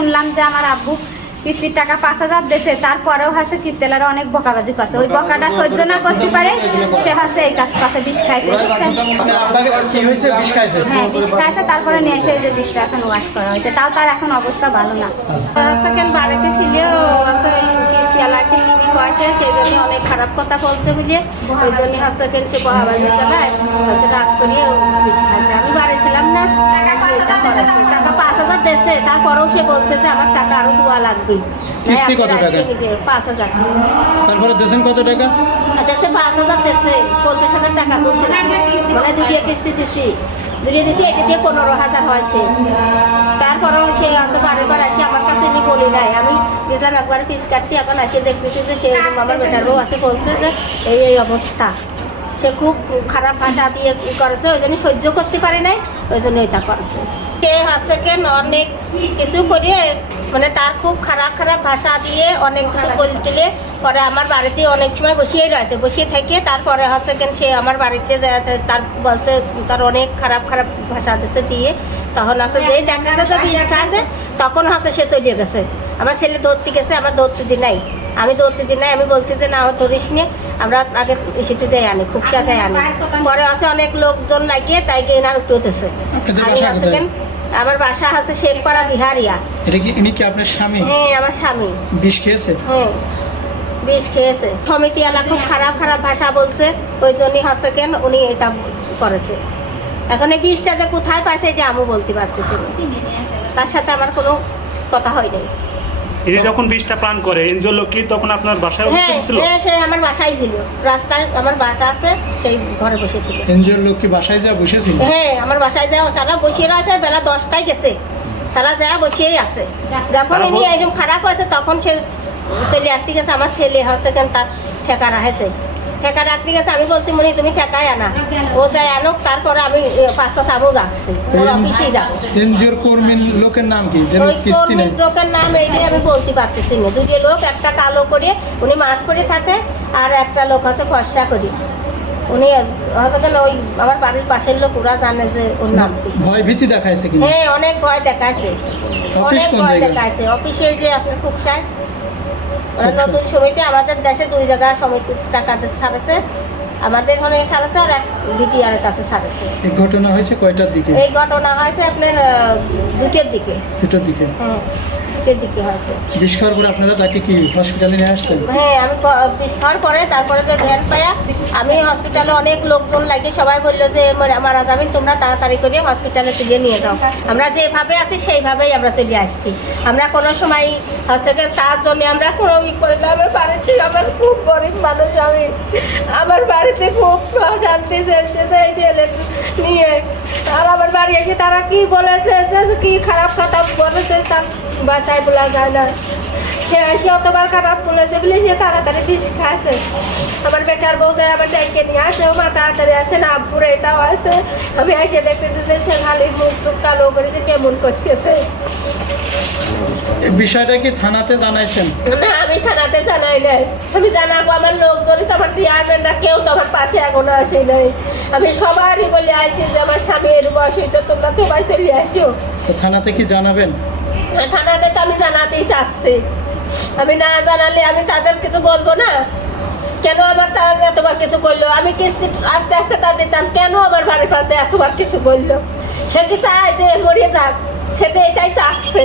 শুনলাম যে আমার আব্বু কিস্তির টাকা পাঁচ হাজার দেশে তারপরেও হাসে কিস্তেলারা অনেক বকাবাজি করছে। ওই বকাটা সহ্য না করতে পারে সে হাসে এই কাজ পাশে বিষ খাইছে বুঝছেন? আপনাকে কি হয়েছে? বিষ খাইছে? হ্যাঁ বিষ খাইছে তারপরে নিয়ে এসে যে বিষটা এখন ওয়াশ করা হয়েছে। তাও তার এখন অবস্থা ভালো না। বাড়িতে ছিল? নিবি কয়েছে সেই জন্য অনেক খারাপ কথা বলছে বুঝে। ওই জন্য সেকেন্ড সে বহাবাজি রাগ করিয়ে বিষ খাইছে। আমি বাড়ি ছিলাম না। দেশে তারপরেও সে বলছে যে আমার টাকা আরও দেওয়া লাগবে। কিস্তি কত টাকা? পাঁচ হাজার। তারপরে দেশেন কত টাকা? দেশে পাঁচ হাজার দেশে পঞ্চাশ হাজার টাকা তুলছিলাম মানে দুটিয়া কিস্তি দিছি। দুটিয়া দিছি এটা দিয়ে পনেরো হাজার হয়েছে। তারপরেও সে আছে বারে বার আসে আমার কাছে নি বলি নাই। আমি গেছিলাম একবার পিস কাটতে এখন আসে দেখতেছি যে সে আমার বেটার বউ আসে বলছে যে এই এই অবস্থা। সে খুব খারাপ ভাষা দিয়ে ই করেছে ওই জন্য সহ্য করতে পারে নাই ওই জন্য এটা করেছে। সে হচ্ছে কেন অনেক কিছু করিয়ে মানে তার খুব খারাপ খারাপ ভাষা দিয়ে অনেক কিছু করে তুলে পরে আমার বাড়িতে অনেক সময় বসিয়ে রয়েছে বসিয়ে থেকে তারপরে হচ্ছে কেন সে আমার বাড়িতে যাচ্ছে, তার বলছে তার অনেক খারাপ খারাপ ভাষা দিছে দিয়ে তখন হচ্ছে যে দেখা গেছে বিষটা আছে তখন হচ্ছে সে চলে গেছে। আমার ছেলে ধরতে গেছে আমার ধরতে দিন নাই। আমি ধরতে দিন নাই আমি বলছি যে না ধরিস নি। আমরা আগে যাই আনি যাই আনি। পরে আছে অনেক লোকজন লাগিয়ে তাই গিয়ে এনার উঠতেছে আমার বাসা আছে শেখপাড়া বিহারিয়া। এটা কি ইনি কি আপনার স্বামী? হ্যাঁ আমার স্বামী। বিষ খেয়েছে? হ্যাঁ বিষ খেয়েছে। সমিতি এলা খুব খারাপ খারাপ ভাষা বলছে ওই জন্যই হচ্ছে কেন উনি এটা করেছে। এখন এই বিষটা যে কোথায় পাইছে এটা আমি বলতে পারতেছি। তার সাথে আমার কোনো কথা হয় নাই। ইনি যখন বিষটা পান করে এনজিও লোক কি তখন আপনার বাসায় হ্যাঁ উপস্থিত ছিল? হ্যাঁ, সে আমার বাসায় ছিল। রাস্তায় আমার বাসা আছে সেই ঘরে বসেছিল। লোক কি বাসায় যা বসেছিল? হ্যাঁ আমার বাসায় যা সারা বসিয়ে আছে বেলা দশটায় গেছে। তারা যা বসিয়েই আছে। যখন ইনি একদম খারাপ আছে তখন সে চলে আসতে গেছে আমার ছেলে হচ্ছে কেন তার ঠেকা রাখেছে ঠেকা রাখতে গেছে আমি বলছি মনে তুমি ঠেকাই আনা। ও যাই আনুক তারপরে আমি পাঁচ পাঁচ আমিও যাচ্ছি। অফিসেই যাব। এনজিওর কর্মীর লোকের নাম কি? যেন কিস্তি নেই। লোকের নাম এই দিয়ে আমি বলতে পারতেছি না। দুটো লোক একটা কালো করে উনি মাছ করে থাকে আর একটা লোক হচ্ছে ফর্সা করি। উনি হয়তো ওই আমার বাড়ির পাশের লোক ওরা জানে যে ওর নাম ভয় ভীতি দেখাইছে হ্যাঁ অনেক ভয় দেখাইছে। অনেক ভয় দেখাইছে। অফিসে যে আপনার খুবসায় ওরা নতুন সমিতি আমাদের দেশে দুই জায়গা সমিতি টাকা ছাড়েছে। আমাদের ওখানে সারেছে আর এক বিটিআর কাছে সারেছে এই ঘটনা হয়েছে কয়টার দিকে? এই ঘটনা হয়েছে আপনার দুটের দুটোর দিকে। দুটোর দিকে। হ্যাঁ দিকে হয়েছে। বিষ খাওয়ার পরে আপনারা তাকে কি হসপিটালে নিয়ে আসছেন? হ্যাঁ আমি বিষ খাওয়ার পরে তারপরে যে জ্ঞান পায়া আমি হসপিটালে অনেক লোকজন লাগে সবাই বলল যে মারা যাবেন তোমরা তাড়াতাড়ি করে হসপিটালে তুলে নিয়ে যাও। আমরা যেভাবে আছি সেইভাবেই আমরা চলে আসছি। আমরা কোনো সময় হসপিটাল তার জন্য আমরা কোনো ই করি না। আমার বাড়িতে আমার খুব গরিব মানুষ আমি আমার বাড়িতে খুব শান্তি এই ছেলে নিয়ে আর আমার বাড়ি এসে তারা কি বলেছে কি খারাপ কথা বলেছে তার বাসায় বলা যায় না। সে এসে অতবার খারাপ বলেছে বলে সে তাড়াতাড়ি বিষ খাইছে। আমার বেটার বউ যায় আমার ডাইকে নিয়ে আসে, ও মা তাড়াতাড়ি আসে না আব্বুর এটাও আছে। আমি এসে দেখতেছি যে সে খালি মুখ চোখ কালো করেছে কেমন করতেছে। বিষয়টা কি থানাতে জানাইছেন? না আমি থানাতে জানাই নাই। আমি জানাব আমার লোকজনই তো আমার চেয়ারম্যানরা কেউ তো আমার পাশে এখনও আসে নাই। আমি সবারই বলে আইছি যে আমার স্বামী এরকম অসুবিধা তোমরা সবাই চলে আসো। তো থানাতে কি জানাবেন? থানাতে তো আমি জানাতেই চাচ্ছি। আমি না জানালে আমি তাদের কিছু বলব না। কেন আমার তারা এতবার কিছু করল আমি কিস্তি আস্তে আস্তে তা দিতাম কেন আমার বাড়ির পাশে এতবার কিছু করল সে কি চায় যে মরে যাক? সেটা এটাই চাচ্ছে।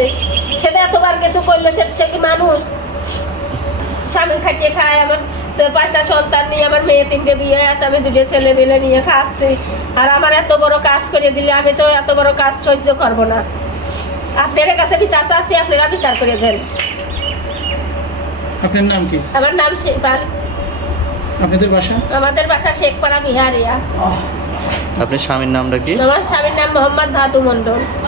সেটা এতবার কিছু করল সে সে কি মানুষ? স্বামী খাটিয়ে খায় আমার সে পাঁচটা সন্তান নিয়ে আমার মেয়ে তিনটে বিয়ে আছে আমি দুটো ছেলে মিলে নিয়ে খাচ্ছি। আর আমার এত বড় কাজ করে দিলে আমি তো এত বড় কাজ সহ্য করব না। আপনাদের কাছে বিচার চাচ্ছি আপনারা বিচার করে দেন। আপনার নাম কি? আমার নাম শেখপাল। আপনাদের বাসা? আমাদের বাসা শেখপাড়া বিহারিয়া। আপনার স্বামীর নামটা কি? আমার স্বামীর নাম মোহাম্মদ ভাদু মণ্ডল।